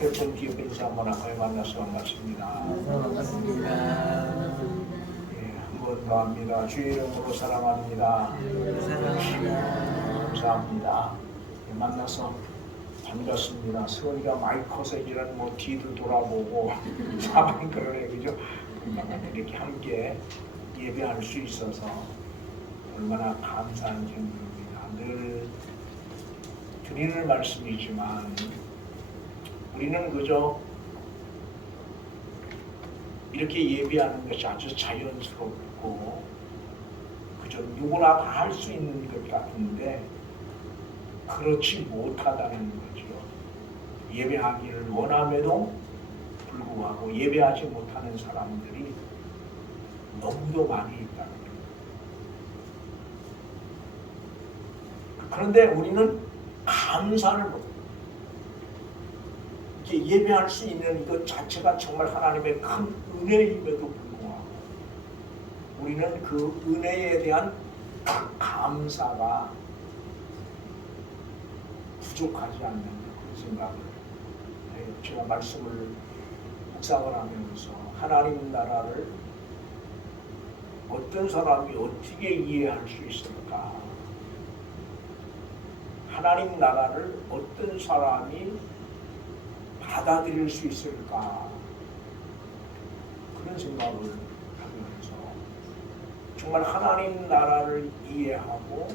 뵙던 뒤에 인사문학과에 만나서 반갑습니다. 반갑습니다. 한번 더 합니다. 주의 이름으로 사랑합니다. 사랑합니다. 감사합니다. 만나서 반갑습니다. 서울이가 많이 커서 이런 뭐 뒤도 돌아보고 사방 그러네, 그죠? 이렇게 함께 예배할 수 있어서 얼마나 감사한 점입니다. 늘 드리는 말씀이지만 우리는 그저 이렇게 예배하는 것이 아주 자연스럽고 그저 누구나 다 할 수 있는 것 같은데 그렇지 못하다는 거죠. 예배하기를 원함에도 불구하고 예배하지 못하는 사람들이 너무도 많이 있다는 거예요. 그런데 우리는 감사를 이렇게 예배할 수 있는 이것 자체가 정말 하나님의 큰 은혜임에도 불구하고 우리는 그 은혜에 대한 감사가 부족하지 않는 그런 생각을 해요. 제가 말씀을 묵상을 하면서 하나님 나라를 어떤 사람이 어떻게 이해할 수 있을까? 하나님 나라를 어떤 사람이 받아들일 수 있을까? 그런 생각을 하면서 정말 하나님 나라를 이해하고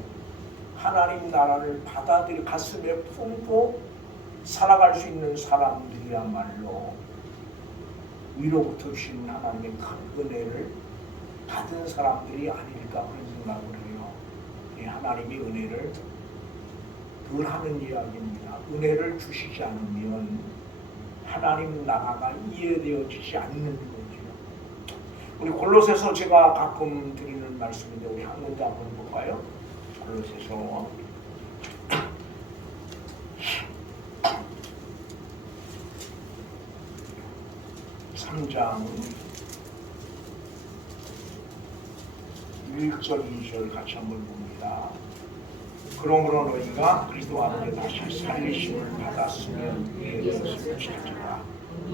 하나님 나라를 받아들이 가슴에 품고 살아갈 수 있는 사람들이야말로 위로부터 주신 하나님의 큰 은혜를 받은 사람들이 아닐까 그런 생각을 해요. 이 하나님의 은혜를 늘 하는 이야기입니다. 은혜를 주시지 않으면 하나님 나라가 이해되어지지 않는 거죠. 우리 골로새서 제가 가끔 드리는 말씀인데 우리 한 문제 한번 볼까요? 골로새서 3장 1절 2절 같이 한번 봅니다. 그러므로 너희가 그리스도 안에 다시 살리심을 받았으면 이의 뜻을 찾으라.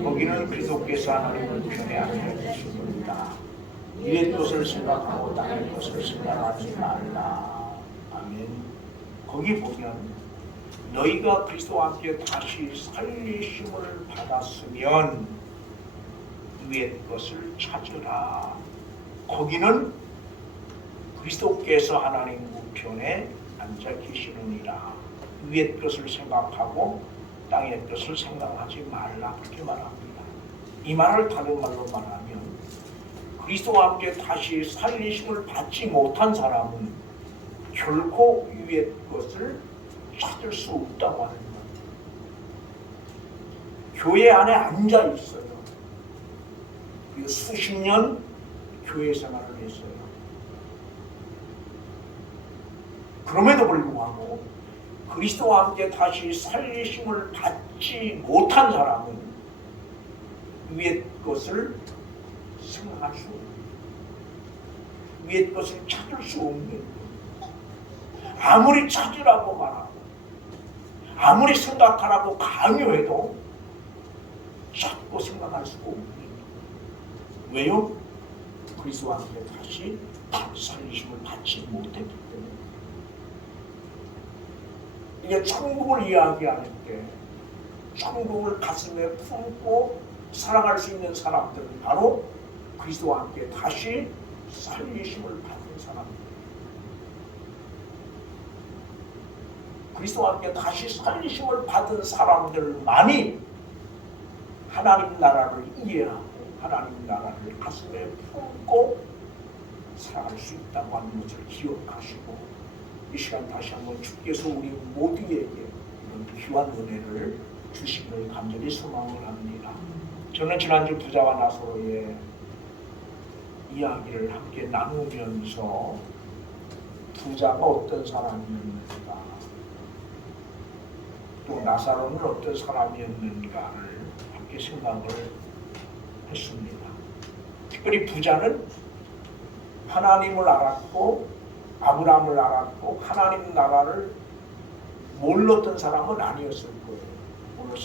거기는 그리스도께서 하나님을 편에 앉아 계시느니라. 이의 뜻을 생각하고 땅의 것을 생각하지 말라. 아멘. 거기 보면 너희가 그리스도와 함께 다시 살리심을 받았으면 위의 것을 찾으라. 거기는 그리스도께서 하나님 우편에 앉아 계시느니라. 위의 것을 생각하고 땅의 것을 생각하지 말라. 그렇게 말합니다. 이 말을 다른 말로 말하면 그리스도와 함께 다시 살리심을 받지 못한 사람은 결코 위의 것을 찾을 수 없다고 하는 겁니다. 교회 안에 앉아 있어요. 그리고 수십 년 교회 생활을 했어요. 그럼에도 불구하고 그리스도와 함께 다시 살리심을 받지 못한 사람은 위의 것을 생각할 수 없는, 위의 것을 찾을 수 없는, 아무리 찾으라고 말하고 아무리 생각하라고 강요해도 찾고 생각할 수가 없는. 왜요? 그리스도와 함께 다시 살리심을 받지 못했기 때문에. 이게 천국을 이야기하는 때 천국을 가슴에 품고 살아갈 수 있는 사람들은 바로 그리스도와 함께 다시 살리심을 받은 사람들. 그리스도와 함께 다시 살리심을 받은 사람들만이 하나님 나라를 이해하고 하나님 나라를 가슴에 품고 살아갈 수 있다고 하는 것을 기억하시고 이 시간 다시 한번 주께서 우리 모두에게 이런 귀한 은혜를 주시기를 간절히 소망을 합니다. 저는 지난주 부자와 나사로의 이야기를 함께 나누면서 부자가 어떤 사람이었는가 또 나사로는 어떤 사람이었는가를 함께 생각을 했습니다. 특별히 부자는 하나님을 알았고 아브라함을 알았고 하나님 나라를 몰랐던 사람은 아니었을 거예요. 오늘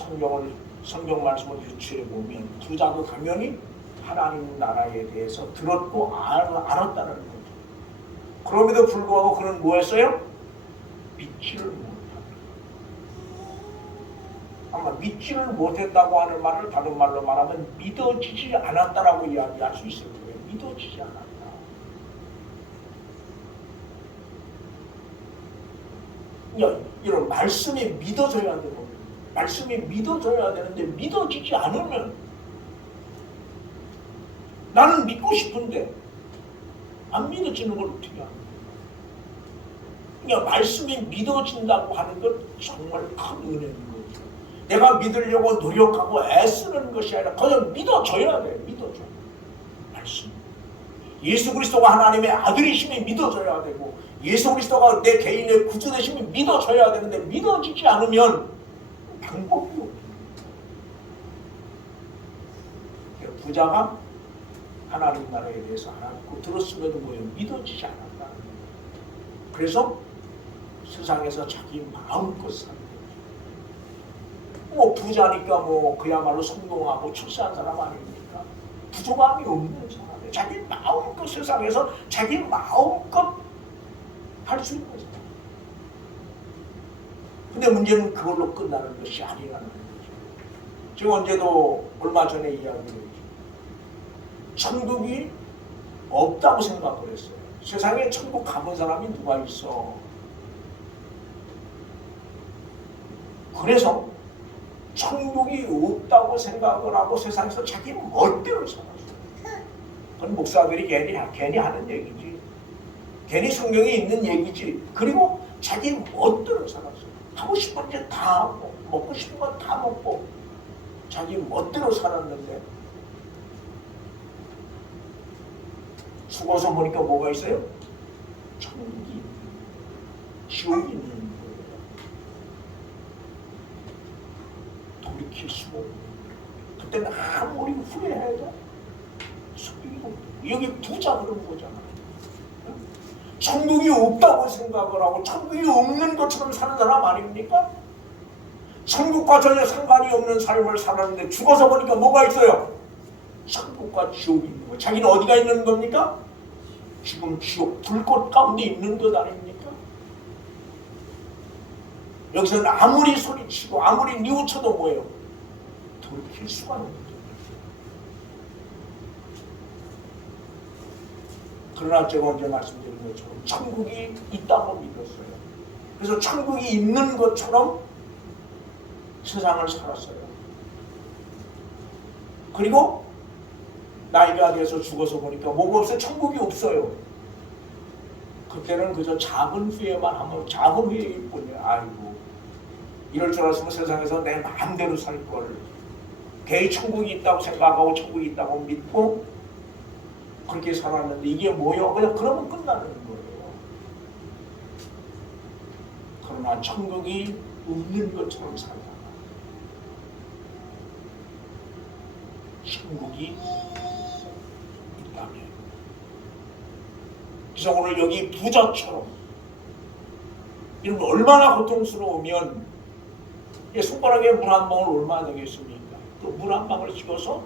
성경 말씀을 유추해 보면 부자도 당연히 하나님 나라에 대해서 들었고 알았다는 거죠. 그럼에도 불구하고 그는 뭐 했어요? 믿지를 못합니다. 아마 믿지를 못했다고 하는 말을 다른 말로 말하면 믿어지지 않았다라고 이야기할 수 있을 거예요. 믿어지지 않았다. 이런 말씀이 믿어져야 되고, 말씀이 믿어져야 되는데 믿어지지 않으면 나는 믿고 싶은데 안 믿어지는 걸 어떻게 하냐. 그러니까 말씀이 믿어진다고 하는 건 정말 큰 은혜인 거죠. 내가 믿으려고 노력하고 애쓰는 것이 아니라 그냥 믿어져야 돼. 믿어져. 말씀. 예수 그리스도가 하나님의 아들이심이 믿어져야 되고, 예수 그리스도가 내 개인의 구주 되심이 믿어져야 되는데 믿어지지 않으면 방법이 없는 거예요. 부자가 하나님 나라에 대해서 알았고 들었음에도 뭐예요? 믿어지지 않았다는 거예요. 그래서 세상에서 자기 마음껏 사는 거죠. 뭐 부자니까 뭐 그야말로 성공하고 출세한 사람 아닙니까? 부족함이 없는 사람이에요. 자기 마음껏 세상에서 자기 마음껏 할 수 있는 거죠. 근데 문제는 그걸로 끝나는 것이 아니라는 거죠. 제가 언제도 얼마 전에 이야기를 했죠. 천국이 없다고 생각을 했어요. 세상에 천국 가본 사람이 누가 있어. 그래서 천국이 없다고 생각을 하고 세상에서 자기 멋대로 살았어요. 그건 목사들이 괜히 하는 얘기지. 괜히 성경에 있는 얘기지. 그리고 자기 멋대로 살았어요. 하고 싶은 게 다 하고 먹고 싶은 건 다 먹고 자기 멋대로 살았는데 죽어서 보니까 뭐가 있어요? 천국이 있는 거예요. 지옥이 있는 거예요. 돌이킬 수가 없는 거예요. 그때는 아무리 후회해도 소용이 없는 거예요. 여기 부자 그런 거잖아요. 천국이 없다고 생각을 하고 천국이 없는 것처럼 사는 사람 아닙니까? 천국과 전혀 상관이 없는 삶을 살았는데 죽어서 보니까 뭐가 있어요? 천국과 지옥이 있는 거예요. 자기는 어디가 있는 겁니까? 지금 지옥 불꽃 가운데 있는 것 아닙니까? 여기서는 아무리 소리치고 아무리 뉘우쳐도 뭐예요? 돌이킬 수가 없는 거예요. 그러나 제가 언제 말씀드린 것처럼 천국이 있다고 믿었어요. 그래서 천국이 있는 것처럼 세상을 살았어요. 그리고 나이가 돼서 죽어서 보니까 뭐가 없어요? 천국이 없어요. 그때는 그저 작은 후회만 하면 작은 후회일 뿐이에요. 아이고 이럴 줄 알았으면 세상에서 내 마음대로 살 걸. 개의 천국이 있다고 생각하고 천국이 있다고 믿고 그렇게 살았는데 이게 뭐예요? 그냥 그러면 끝나는 거예요. 그러나 천국이 없는 것처럼 살다가 천국이 있다면, 그래서 오늘 여기 부자처럼 이러면 얼마나 고통스러우면 손가락에 물 한 방울 얼마나 되겠습니까? 또 물 한 방울 집어서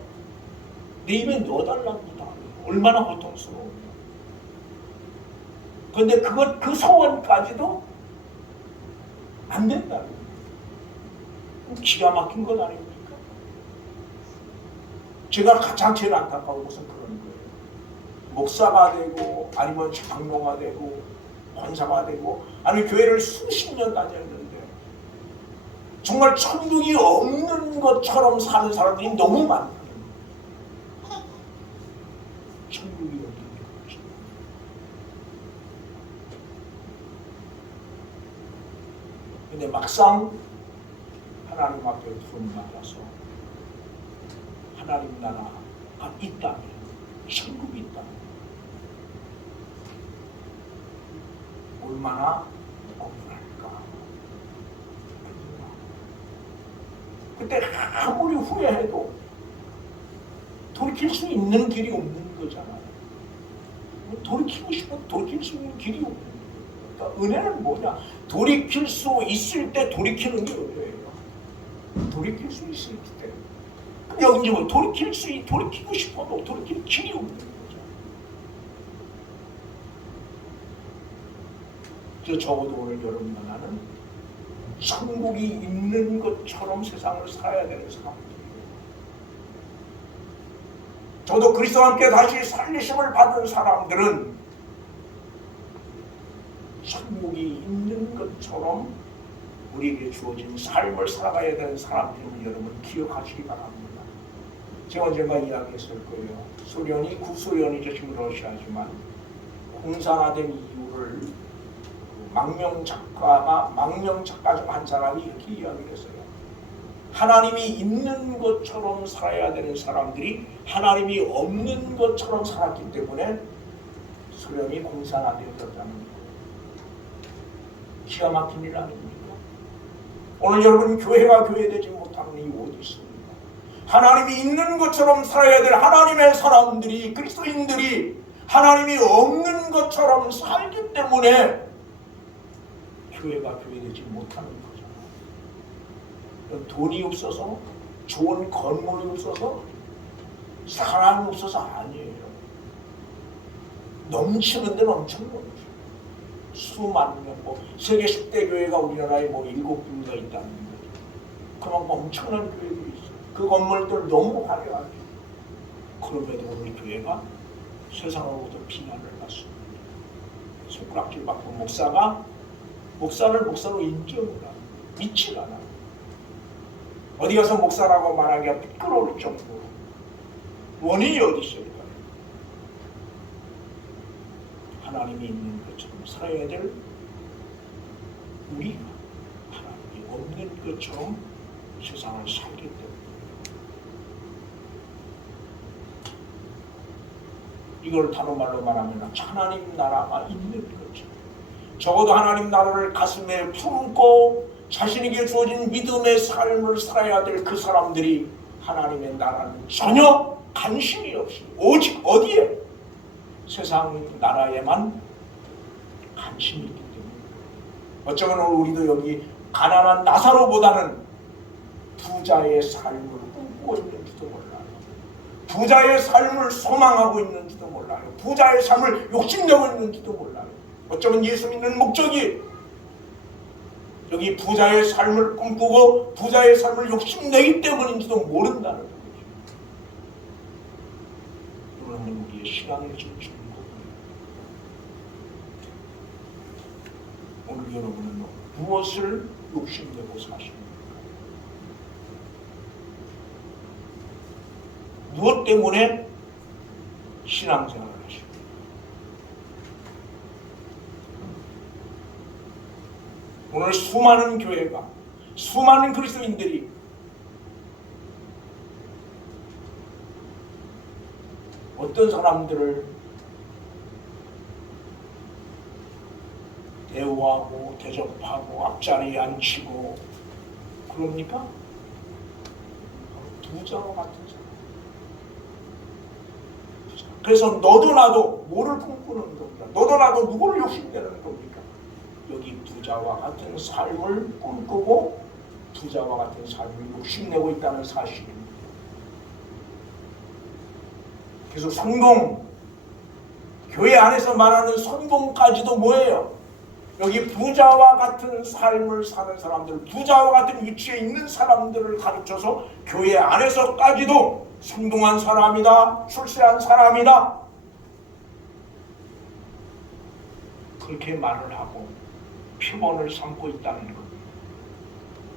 내 입에 넣어달라고 얼마나 고통스러워요. 그런데 그 소원까지도 안 된다는 거예요. 기가 막힌 것 아닙니까? 제가 가장 제일 안타까운 것은 그런 거예요. 목사가 되고 아니면 장로가 되고 권사가 되고 아니면 교회를 수십 년 다녔는데 정말 천국이 없는 것처럼 사는 사람들이 너무 많다. 천국이 없는 거죠. 근데 막상 하나님 앞에 부름받아서 하나님 나라가 있다면, 천국이 있다면 얼마나 억울할까. 그때 아무리 후회해도 돌이킬 수 있는 길이 없는 거잖아요. 돌이키고 싶어도 돌이킬 수 있는 길이 없는 거예요. 그러니까 은혜는 뭐냐? 돌이킬 수 있을 때 돌이키는 게 은혜예요. 돌이킬 수 있었기 때문에. 근데 여기 뭐 돌이키고 싶어도 돌이킬 길이 없는 거죠. 적어도 오늘 여러분과 나는 천국이 있는 것처럼 세상을 살아야 되는 사람들이에요. 저도 그리스도와 함께 다시 살리심을 받은 사람들은 천국이 있는 것처럼 우리에게 주어진 삶을 살아가야 되는 사람들임을 여러분 기억하시기 바랍니다. 제가 언젠가 이야기했을 거예요. 소련이 구소련이죠. 지금 러시아지만 공산화된 이유를 망명 작가 중 한 사람이 이렇게 이야기를 했어요. 하나님이 있는 것처럼 살아야 되는 사람들이 하나님이 없는 것처럼 살았기 때문에 소련이 공산화되었다는 거예요. 기가 막힌 일 아닙니까? 오늘 여러분 교회가 교회되지 못하는 이유 어디 있습니까? 하나님이 있는 것처럼 살아야 될 하나님의 사람들이, 그리스도인들이 하나님이 없는 것처럼 살기 때문에 교회가 교회되지 못하는 거잖아요. 돈이 없어서, 좋은 건물이 없어서, 사람이 없어서 아니에요. 넘치는 데는 엄청 넘쳐요. 수많은 명, 세계 10대 교회가 우리나라에 7군가 있다는 거죠. 그만큼 엄청난 교회들이 있어요. 그 건물들 너무 화려하죠. 그럼에도 오늘 교회가 세상으로부터 비난을 받습니다. 손가락질 받고 목사를 목사로 인정을 하고 믿지가 않아요. 어디 가서 목사라고 말하기가 부끄러울 정도로. 원인이 어디 있을까요? 하나님이 있는 것처럼 살아야 될 우리가 하나님이 없는 것처럼 세상을 살기 때문에 이걸 다른 말로 말하면 하나님 나라가 있는 것처럼, 적어도 하나님 나라를 가슴에 품고 자신에게 주어진 믿음의 삶을 살아야 될 그 사람들이 하나님의 나라는 전혀 관심이 없이 오직 어디에? 세상 나라에만 관심이 있기 때문에. 어쩌면 오늘 우리도 여기 가난한 나사로보다는 부자의 삶을 꿈꾸고 있는지도 몰라요. 부자의 삶을 소망하고 있는지도 몰라요. 부자의 삶을 욕심내고 있는지도 몰라요. 어쩌면 예수 믿는 목적이 여기 부자의 삶을 꿈꾸고 부자의 삶을 욕심내기 때문인지도 모른다는 거죠. 여러분 우리의 신앙의 진출인 거예요. 오늘 여러분은 무엇을 욕심내고 사십니까? 무엇 때문에 신앙생활을 하십니까? 오늘 수많은 교회가, 수많은 그리스도인들이 어떤 사람들을 대우하고 대접하고 앞자리에 앉히고 그럽니까? 부자와 같은 사람. 그래서 너도 나도 뭐를 꿈꾸는 겁니까? 너도 나도 누구를 욕심내는 겁니까? 여기 부자와 같은 삶을 꿈꾸고 부자와 같은 삶을 욕심내고 있다는 사실입니다. 그래서 성공, 교회 안에서 말하는 성공까지도 뭐예요? 여기 부자와 같은 삶을 사는 사람들, 부자와 같은 위치에 있는 사람들을 가르쳐서 교회 안에서까지도 성공한 사람이다, 출세한 사람이다, 그렇게 말을 하고 표본을 삼고 있다는 겁니다.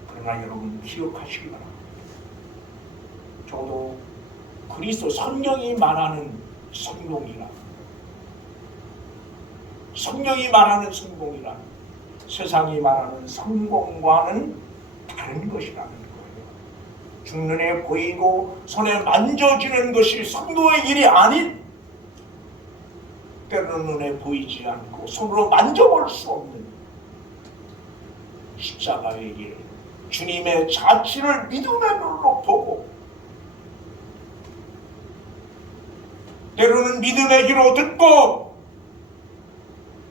그러나 여러분 기억하시기 바랍니다. 저도 그리스도 성령이 말하는 성공이라, 성령이 말하는 성공이라 세상이 말하는 성공과는 다른 것이라는 거예요. 중눈에 보이고 손에 만져지는 것이 성도의 일이 아닌, 때로는 눈에 보이지 않고 손으로 만져볼 수 없는 십자가의 일, 주님의 자취를 믿음의 눈으로 보고 때로는 믿음의 귀로 듣고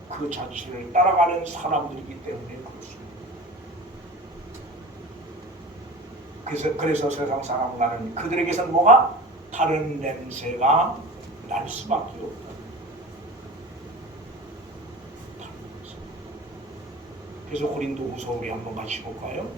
그 자취를 따라가는 사람들이기 때문에 그렇습니다. 그래서 세상 사람과는 그들에게서는 뭐가? 다른 냄새가 날 수밖에 없다. 그래서 고린도후서 우리 한번 같이 볼까요?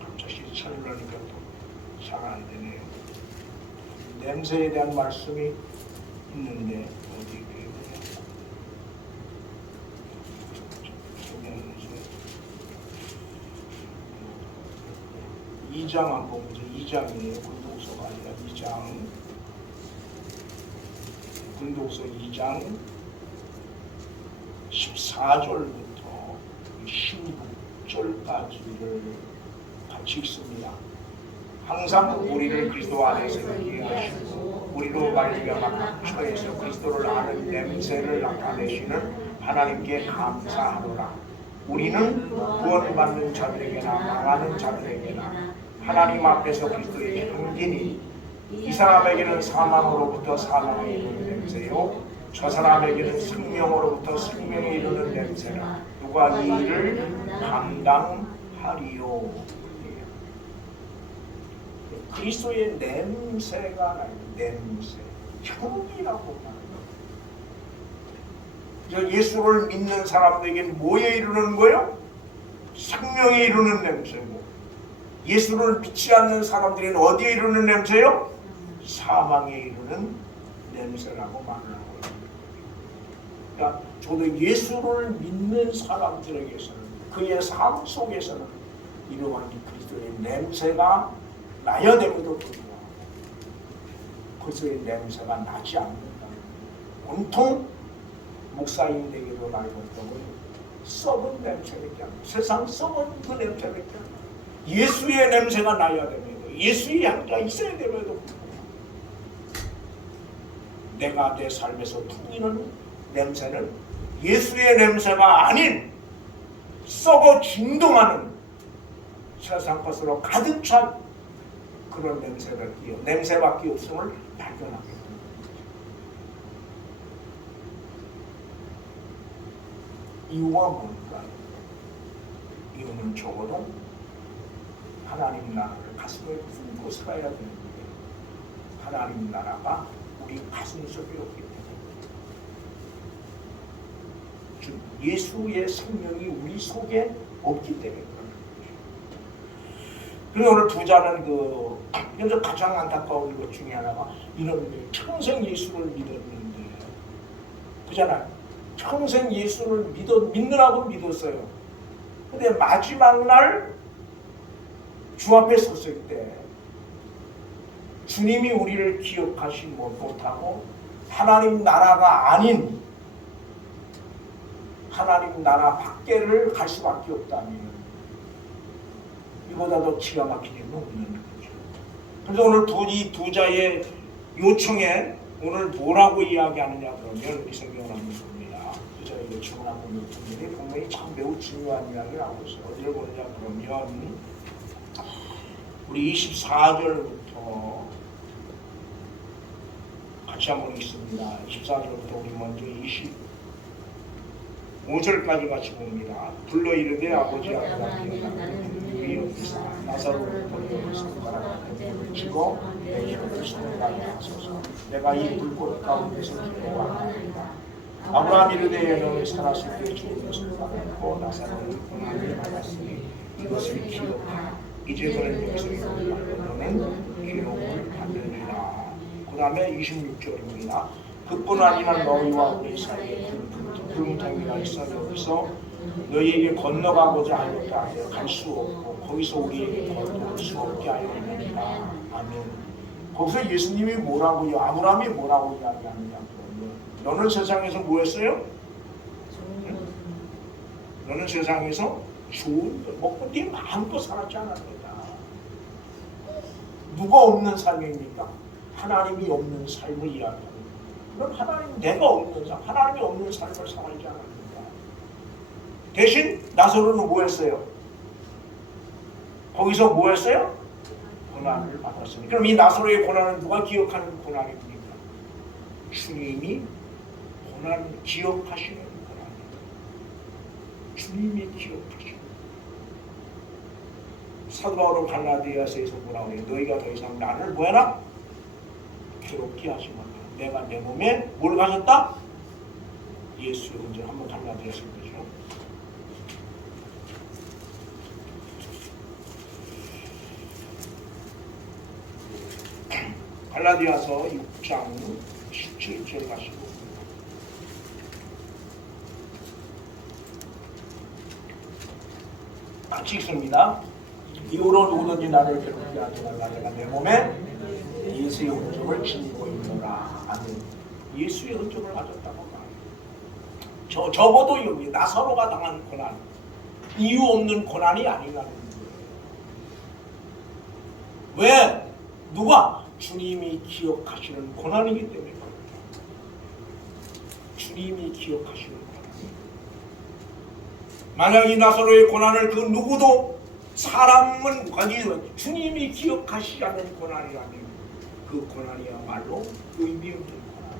갑자기 찾으려니까 또 잘 안 되네요. 냄새에 대한 말씀이 있는데 어디 보면 2장 한번 보죠. 2장이에요. 고린도후서가 아니라 2장. 고린도후서 2장 14절부터 16절까지를 같이 읽습니다. 항상 우리를 그리스도 안에서 이해하시고 우리로 말미암아 처에서 그리스도를 아는 냄새를 나타내시는 하나님께 감사하노라. 우리는 구원받는 자들에게나 망하는 자들에게나 하나님 앞에서 그리스도의 향기니 이 사람에게는 사망으로부터 사망에 이르는 냄새요 저 사람에게는 생명으로부터 생명에 이르는 냄새라. 누가 이 일을 감당하리요. 그리스도의 냄새가 나요. 냄새, 향기라고 말합니다. 예수를 믿는 사람들에게는 뭐에 이르는 거예요? 생명에 이르는 냄새고, 예수를 믿지 않는 사람들에게는 어디에 이르는 냄새요? 사망에 이르는 냄새라고 말을 하고 있습니다. 그러니까 저도 예수를 믿는 사람들에게서는 그의 삶 속에서는 이러한 그리스도의 냄새가 나야 됨에도 불구하고 그리스도의 냄새가 나지 않는다. 온통 목사님에게도 나이 것도 썩은 냄새밖에 안 나. 세상 썩은 그 냄새밖에 안 나. 예수의 냄새가 나야 됨에도, 예수의 향기가 있어야 됨에도 불구하고 내가 내 삶에서 풍기는 냄새는 예수의 냄새가 아닌 썩어 진동하는 세상 것으로 가득 찬 그런 냄새밖에 없음을 발견하게 됩니다. 이유가 뭘까요? 이유는 적어도 하나님 나라를 가슴에 품고 살아야 되는데 하나님 나라가 우리 가슴 속에 없기 때문에, 즉 예수의 생명이 우리 속에 없기 때문에 그래서 오늘 부자는 여기서 가장 안타까운 것 중에 하나가 이런 거예요. 평생 예수를 믿었는데, 그잖아요. 평생 예수를 믿느라고 믿었어요. 근데 마지막 날 주 앞에 섰을 때 주님이 우리를 기억하지 못하고 하나님 나라가 아닌 하나님 나라 밖에를 갈 수밖에 없다면 이보다 더 기가 막힌 일은 없는 거죠. 그래서 오늘 이 부자의 요청에 오늘 뭐라고 이야기하느냐 그러면 우리 성경을 한번 봅니다. 부자의 요청을 한번 보면 분명히 참 매우 중요한 이야기를 하고 있어요. 어디를 보느냐 그러면 우리 24절부터 같이 한번 읽습니다. 24절부터 우리 먼저 25절까지 같이 봅니다. 불러 이르되 아버지 아버지 여기사 나사로를 보내어 손가락 앞에 치고 내 혀를 손가락에 하소서. 내가 이 불꽃 가운데서 기도하나이다. 아브라함 이르되 너는 살았을 때 죽은 손가락고 나사로를 보내어 받았으니 이것을 기억하라. 이제 그는 여기서 너는 기록을 받으리라. 그 다음에 26절입니다. 그뿐 아니라 너희와 우리 사이에 구름통이가 있어 여기서 너희에게 건너가고자 하였다 하여 갈 수 없고 거기서 우리에게 건너올 수 없게 하였느니라. 아멘. 거기서 예수님이 뭐라고요? 아브라함이 뭐라고 이야기하느냐고요? 너는 세상에서 뭐 했어요? 너는 세상에서 좋은 것 먹고 네 마음껏 살았지 않았느냐. 누가 없는 삶입니까? 하나님이 없는 삶을 이야기합니다. 그럼 하나님, 내가 없는 삶, 하나님이 없는 삶을 살지 않았느냐. 대신 나사로는 뭐 했어요? 거기서 뭐 했어요? 고난을 받았으니. 그럼 이 나사로의 고난은 누가 기억하는 고난입니까? 주님이 고난을 기억하시는 고난입니다. 주님이 기억하시는. 사도 바울은 갈라디아서에서 뭐라고 해요? 너희가 더 이상 나를 뭐해라? 괴롭게 하지 말라. 내가 내 몸에 뭘 가졌다? 예수의 은혜를 한번 갈라디아서 보죠. 갈라디아서 6장 17절 가시고 같이 읽습니다. 이후로 누구든지 나를 괴롭게 하지 말라. 내가 내 몸에 예수의 흔적을 지니고 있노라. 아멘. 예수의 흔적을 가졌다고 말해요. 적어도 여기 나사로가 당한 고난, 이유 없는 고난이 아니라는 거예요. 왜? 누가? 주님이 기억하시는 고난이기 때문에 그렇다. 주님이 기억하시는 고난. 만약 이 나사로의 고난을 그 누구도 사람은 가지고 주님이 기억하시지 않는 고난이라면 그 고난이야말로 의미 없는 고난.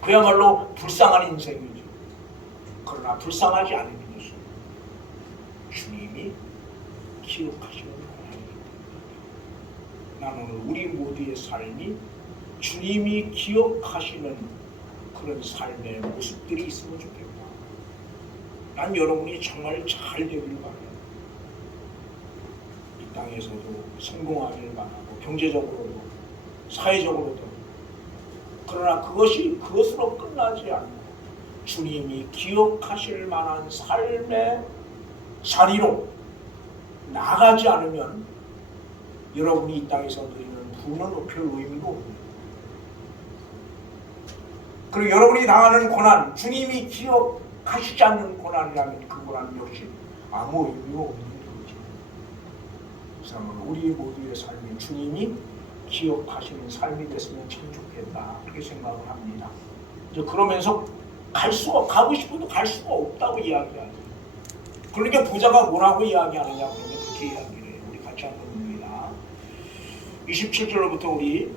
그야말로 불쌍한 인생이죠. 그러나 불쌍하지 않은 것은 주님이 기억하시는 고난입니다. 나는 오늘 우리 모두의 삶이 주님이 기억하시는 그런 삶의 모습들이 있으면 좋겠다. 난 여러분이 정말 잘 되길 바랍니다. 이 땅에서도 성공하길 바라고 경제적으로도 사회적으로도. 그러나 그것으로 끝나지 않고 주님이 기억하실 만한 삶의 자리로 나가지 않으면 여러분이 이 땅에서 누리는 부는 별 의미가 없습니다. 그리고 여러분이 당하는 고난, 주님이 기억하시지 않는 고난이라면 그 고난 역시 아무 의미가 없는 거죠. 그래서 우리 모두의 삶이 주님이 기억하시는 삶이 됐으면 참 좋겠다, 그렇게 생각을 합니다. 이제 그러면서 가고 싶어도 갈 수가 없다고 이야기하죠. 그러니까 부자가 뭐라고 이야기하느냐, 그러면 그렇게 이야기를 해요. 우리 같이 한번 봅니다. 27절로부터 우리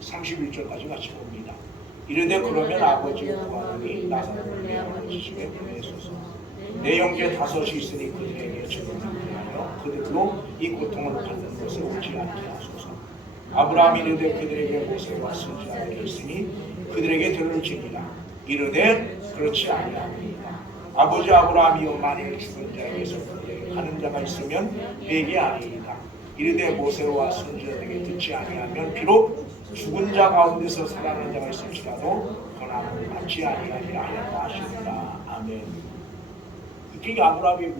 31절까지 같이 봅니다. 이르되 그러면 아버지의 구하노니 나사로를 내 집에 보내소서. 내 형제 다섯이 있으니 그들에게 증언하게 하여 그들로 이 고통을 받는 것에 오지 않게 하소서. 아브라함이 이르되 그들에게 모세와 선지자들이 있으니 그들에게 들을지니라. 이르되 그렇지 아니하니이다. 아버지 아브라함이여 만일 죽은 자에게서 그들에게 가는 자가 있으면 회개 아니이다. 이르되 모세와 선지자들에게 듣지 아니하면 비록 죽은 자 가운데서 살아난 자가 있을지라도 고난을 받지 아니하리라 하였다 하시니라. 아멘. 이게 아브라함이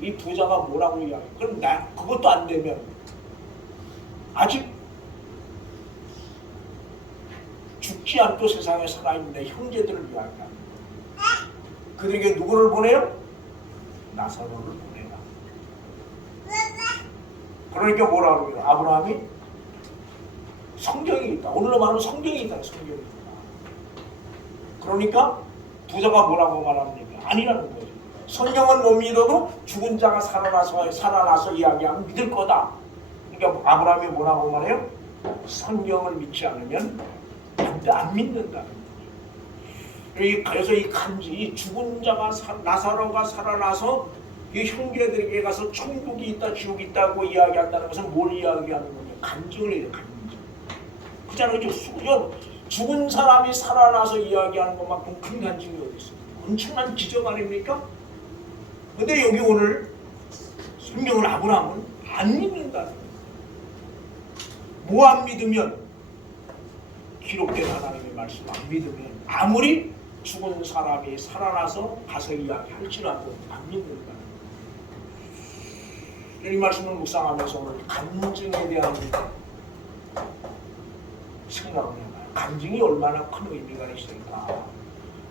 이 부자가 뭐라고 이야기해? 그럼 그것도 안 되면 아직 죽지 않고 세상에 살아있는 형제들을 이야기합니다. 그들에게 누구를 보내요? 나사로를 보내라. 그러니까 뭐라고 해요? 아브라함이 성경이 있다. 오늘로 말하면 성경이 있다. 성경이 있다. 그러니까 부자가 뭐라고 말합니까? 아니라는 거죠. 성경은 못 믿어도 죽은 자가 살아나서 이야기하면 믿을 거다. 그러니까 아브라함이 뭐라고 말해요? 성경을 믿지 않으면 안 믿는다는 거죠. 그래서 이 간지 죽은 자가 나사로가 살아나서 이 형제들에게 가서 천국이 있다 지옥이 있다고 이야기한다는 것은 뭘 이야기하는 거냐? 간증을 해요. 간증. 그잖아요. 죽은 사람이 살아나서 이야기하는 것만큼 큰 간증이 어디 있어요? 엄청난 기적 아닙니까? 근데 여기 오늘 성경을 아브라함은 안 믿는다는 거예요. 뭐 안 믿으면 기록된 하나님의 말씀 안 믿으면 아무리 죽은 사람이 살아나서 가서 이야기할지라도 안 믿는다는 거예요. 이 말씀을 묵상하면서 오늘 간증에 대한 생각을 해봐요. 간증이 얼마나 큰 의미가 있을까.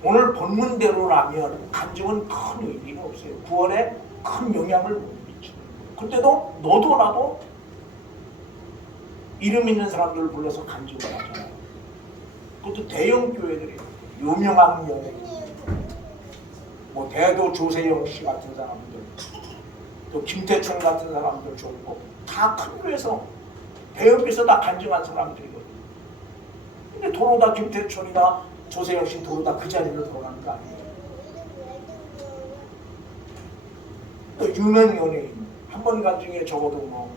오늘 본문대로라면 간증은 큰 의미가 없어요. 구원에 큰 영향을 못 미치는 거예요. 그때도 너도 나도 이름 있는 사람들을 불러서 간증을 하잖아요. 그것도 대형 교회들이 유명한 연예인, 뭐 대도 조세영 씨 같은 사람들, 또 김태총 같은 사람들 좋고 다 큰 교회에서 대형교회에서 다 간증한 사람들이거든요. 근데 도로 다 김태총이나 조세영 씨 도로 다 그 자리로 돌아가는 거 아니에요? 또 유명 연예인 한 번 간증에 적어도 뭐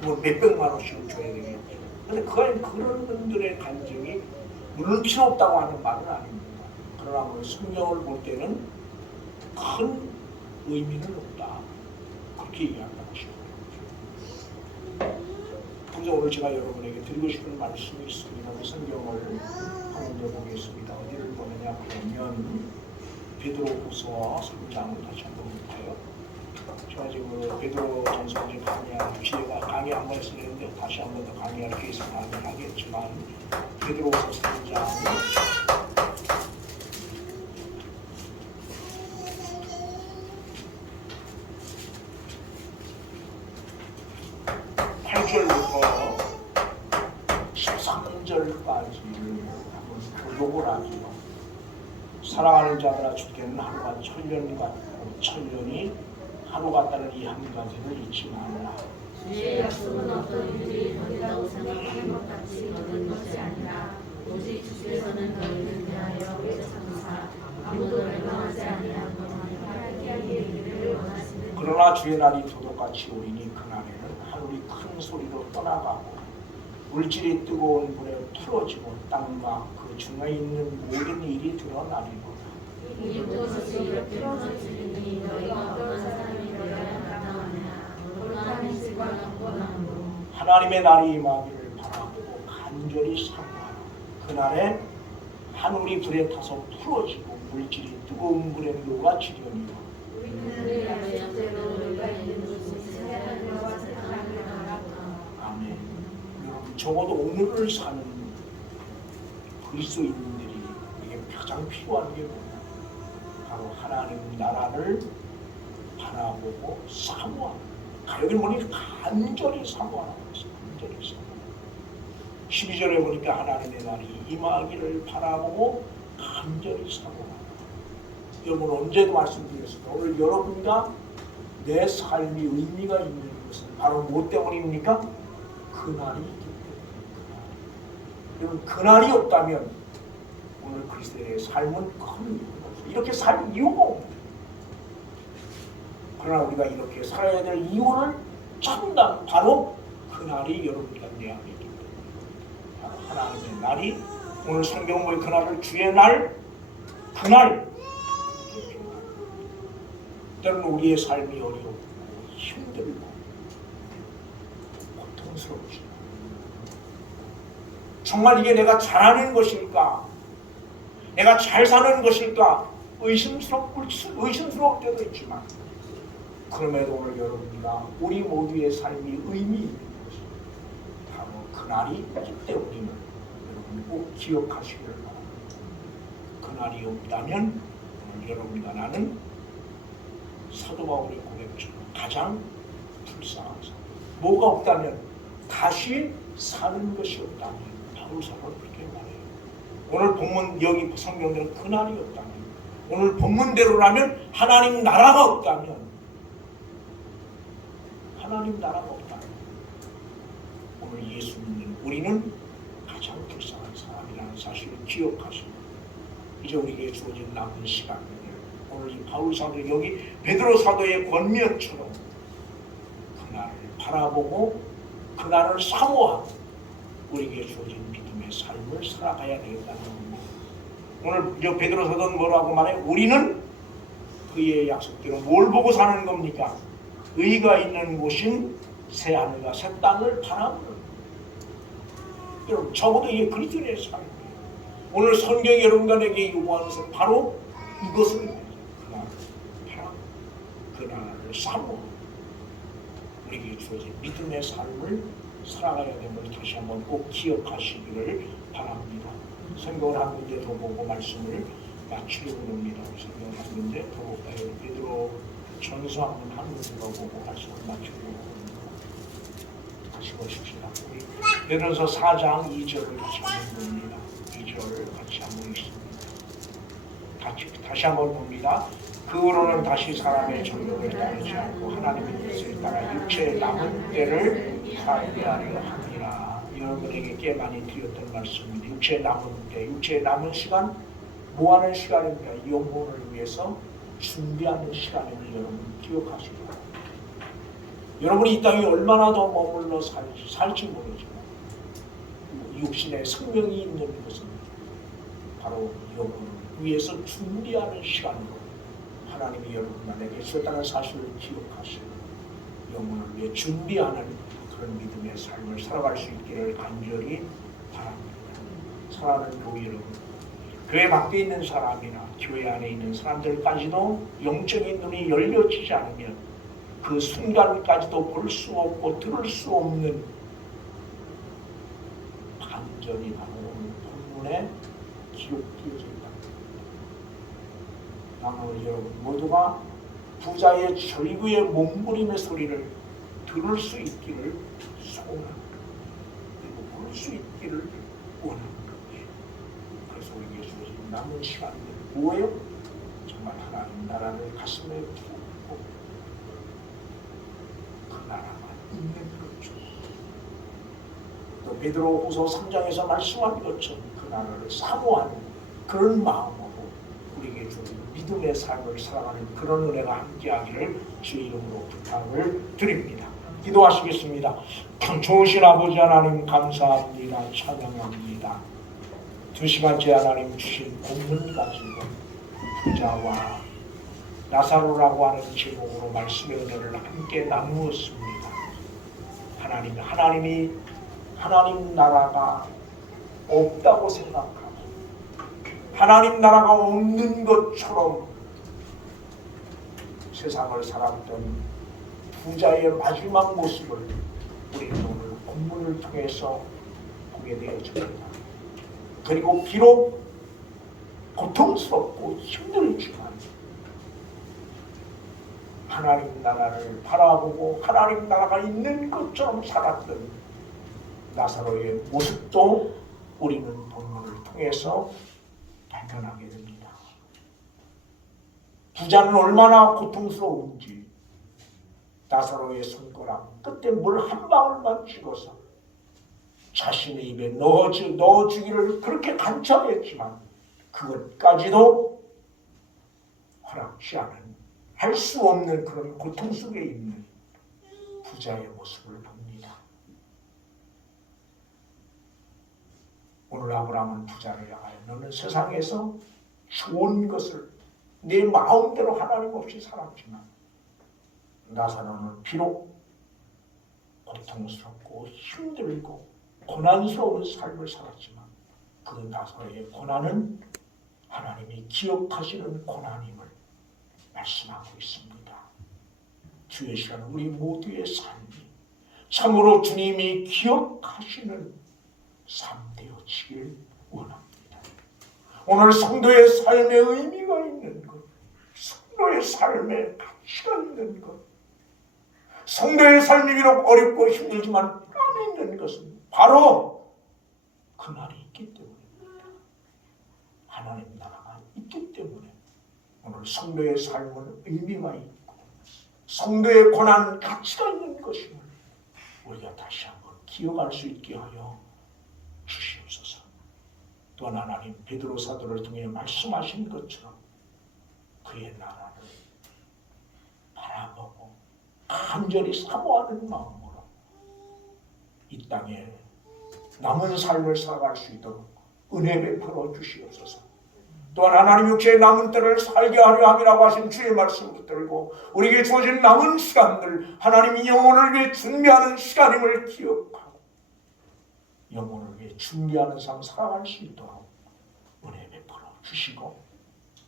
기본 몇백만 원씩을 줘야 되겠죠. 근데 그런 분들의 간증이 물론 필요 없다고 하는 말은 아닙니다. 그러나 오늘 성경을 볼 때는 큰 의미는 없다. 그렇게 이야기하고 싶어요. 그래서 오늘 제가 여러분에게 드리고 싶은 말씀이 있습니다. 그 성경을 한번 더 보겠습니다. 어디를 보느냐 그러면 베드로후서 3장을 다시 한번 볼까요? 제가 지금 베드로전서 강의 한번 했었는데 다시 한번 더 강의할 게 있어서 강의를 하겠지만 베드로후서 3장 8절부터 13절까지를 한번 교독을 하죠. 사랑하는 자들아 주께는 하루가 천년 같고 천년이 하루 같다는 이 한 가지를 잊지 말라. 주의 약속은 어떤 이들이 더디다고 생각하는 것 같이 얻은 것이 아니라 오직 주께서는 너희를 위하여 외쳐주사 아무도 멸망하지 아니하고 하나님께 하게 이르기를 원하시는 그러나 주의 날이 도둑같이 오리니 그날에는 하늘이 큰 소리로 떠나가고 물질이 뜨거운 불에 틀어지고 땅과 그 중에 있는 모든 일이 드러나리로다. 이 무엇이 이렇게 무너지니 너희가 어떤 사람이 너희를 감당하냐 어떠한 행실과 경건함으로 하나님의 날이 임하기를 바라보고 간절히 사모하라. 그날에 하늘이 불에 타서 풀어지고 물질이 뜨거운 불에 녹아지려니와. 우리는 야외 형태로 너희가 있는 곳이 세상을 들어와 세상을 나가고 아멘. 여러분 적어도 오늘을 사는 그리스도인들이 이게 가장 필요한 게 뭐냐? 바로 하나님 나라를 바라보고 사모하는. 여기 보니까 간절히 사모하는 것이 간절히 사모. 12절에 보니까 하나님의 날이 임하기를 바라보고 간절히 사모하는. 여러분 언제도 말씀드렸습니다. 오늘 여러분과 내 삶이 의미가 있는 것은 바로 무엇 때문입니까? 그날이 있기 때문입니다. 여러분 그날이 없다면 오늘 그리스도의 삶은 큰 이유가 없어요. 이렇게 살 이유가 없어요. 그러나 우리가 이렇게 살아야 될 이유를 찾는다. 바로 그날이 여러분과 내 안에 있기 때문에 바로 하나님의 날이 오늘 성경 보의 그날을 주의 날 그날 때로는 우리의 삶이 어렵고 힘들고 고통스럽지. 정말 이게 내가 잘하는 것일까? 내가 잘 사는 것일까? 의심스러울 때도 있지만 그럼에도 오늘 여러분과 우리 모두의 삶이 의미 있는 것이 바로 그날이 있기 때문임을 여러분 꼭 기억하시기를 바랍니다. 그날이 없다면 오늘 여러분과 나는 사도 바울의 고백처럼 가장 불쌍한 삶. 뭐가 없다면 다시 사는 것이 없다면 바울 사도는 그렇게 말해요. 오늘 본문 여기 성경들은 그날이 없다면 오늘 본문대로라면 하나님 나라가 없다면 하나님 나라가 없다면 오늘 예수 믿는 우리는 가장 불쌍한 사람이라는 사실을 기억하시고 이제 우리에게 주어진 남은 시간을 오늘 이 바울 사도 여기 베드로 사도의 권면처럼 그날을 바라보고 그날을 사모하고 우리에게 주어진 믿음의 삶을 살아가야 되겠다는 겁니다. 오늘 저 베드로 사도는 뭐라고 말해? 우리는 그의 약속대로 뭘 보고 사는 겁니까? 의가 있는 곳인 새 하늘과 새 땅을 바라보는. 여러분 적어도 이게 그리스도인의 삶이에요. 오늘 성경이 여러분에게 요구하는 것은 바로 이것을 그날을 사모 우리에게 주어진 믿음의 삶을 살아가야 됨을 다시 한번 꼭 기억하시기를 바랍니다. 성경을 한 군데 더 보고 말씀을 마치려고 합니다. 성경을 한 군데 더 볼까요? 베드로 전서 한 군데 더 보고 말씀을 마치려고 합니다. 다시 보십시다. 베드로서 4장 2절을 같이 한번 봅니다. 2절 같이 한번 읽습니다. 다시 한번 봅니다. 그 후로는 다시 사람의 정욕을 따르지 않고 하나님의 뜻을 따라 육체의 남은 때를 살게 하려 합니다. 여러분에게 꽤 많이 드렸던 말씀입니다. 육체의 남은 때, 육체의 남은 시간, 뭐하는 시간입니까? 영혼을 위해서 준비하는 시간임을 여러분 기억하시고, 여러분이 이 땅에 얼마나 더 머물러 살지 모르지만 육신의 생명이 있는 것은 바로 영혼을 위해서 준비하는 시간으로 하나님이 여러분에게 주셨다는 사실을 기억하시고 영혼을 위해 준비하는 그런 믿음의 삶을 살아갈 수 있기를 간절히 바랍니다. 사랑하는 교회 여러분, 교회 밖에 있는 사람이나 교회 안에 있는 사람들까지도 영적인 눈이 열려지지 않으면 그 순간까지도 볼 수 없고 들을 수 없는 반전이 바로 본문에 기록되어져 있다. 오늘 여러분 모두가 부자의 절구의 몸부림의 소리를 들을 수 있기를 소원합니다. 그리고 볼 수 있기를 원합니다. 그래서 우리에게 주어진 남은 시간은 뭐예요? 정말 하나님 나라를 가슴에 품고 그 나라만 있는 거죠. 또 베드로후서 3장에서 말씀한 것처럼 그 나라를 사모하는 그런 마음으로 우리에게 주어진 믿음의 삶을 살아가는 그런 은혜가 함께하기를 주의 이름으로 부탁을 드립니다. 기도하시겠습니다. 좋으신 아버지 하나님 감사합니다. 찬양합니다. 2시간째 하나님 주신 본문 가지고 부자와 나사로라고 하는 제목으로 말씀의 은혜를 함께 나누었습니다. 하나님이 하나님 나라가 없다고 생각하고 하나님 나라가 없는 것처럼 세상을 살았던 부자의 마지막 모습을 우리는 오늘 본문을 통해서 보게 되어집니다. 그리고 비록 고통스럽고 힘들지만 하나님 나라를 바라보고 하나님 나라가 있는 것처럼 살았던 나사로의 모습도 우리는 본문을 통해서 발견하게 됩니다. 부자는 얼마나 고통스러운지 나사로의 손가락 끝에 물 한 방울만 찍어서 자신의 입에 넣어주기를 그렇게 간청했지만 그것까지도 허락지 않은 할 수 없는 그런 고통 속에 있는 부자의 모습을 봅니다. 오늘 아브라함은 부자를 향하여 너는 세상에서 좋은 것을 내 마음대로 하나님 없이 살았지만 나사로는 비록 고통스럽고 힘들고 고난스러운 삶을 살았지만 그 나사로의 고난은 하나님이 기억하시는 고난임을 말씀하고 있습니다. 주의 시간 우리 모두의 삶이 참으로 주님이 기억하시는 삶 되어지길 원합니다. 오늘 성도의 삶에 의미가 있는 것, 성도의 삶에 가치가 있는 것, 성도의 삶이 비록 어렵고 힘들지만 안에 있는 것은 바로 그날이 있기 때문입니다. 하나님 나라가 있기 때문에 오늘 성도의 삶은 의미가 있고 성도의 고난 가치가 있는 것임을 우리가 다시 한번 기억할 수 있게 하여 주시옵소서. 또한 하나님 베드로 사도를 통해 말씀하신 것처럼 그의 나라를 바라보고 간절히 사모하는 마음으로 이 땅에 남은 삶을 살아갈 수 있도록 은혜 베풀어 주시옵소서. 또한 하나님 육체의 남은 때를 살게 하려 함이라고 하신 주의 말씀 붙들고 우리에게 주어진 남은 시간들 하나님이 영혼을 위해 준비하는 시간임을 기억하고 영혼을 위해 준비하는 삶 살아갈 수 있도록 은혜 베풀어 주시고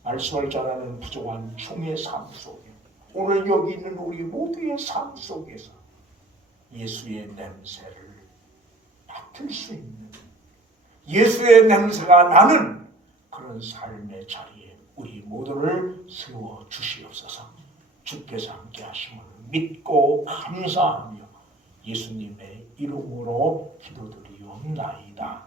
말씀을 전하는 부족한 종의 삶 속에 오늘 여기 있는 우리 모두의 삶 속에서 예수의 냄새를 맡을 수 있는 예수의 냄새가 나는 그런 삶의 자리에 우리 모두를 세워 주시옵소서. 주께서 함께 하심을 믿고 감사하며 예수님의 이름으로 기도드리옵나이다.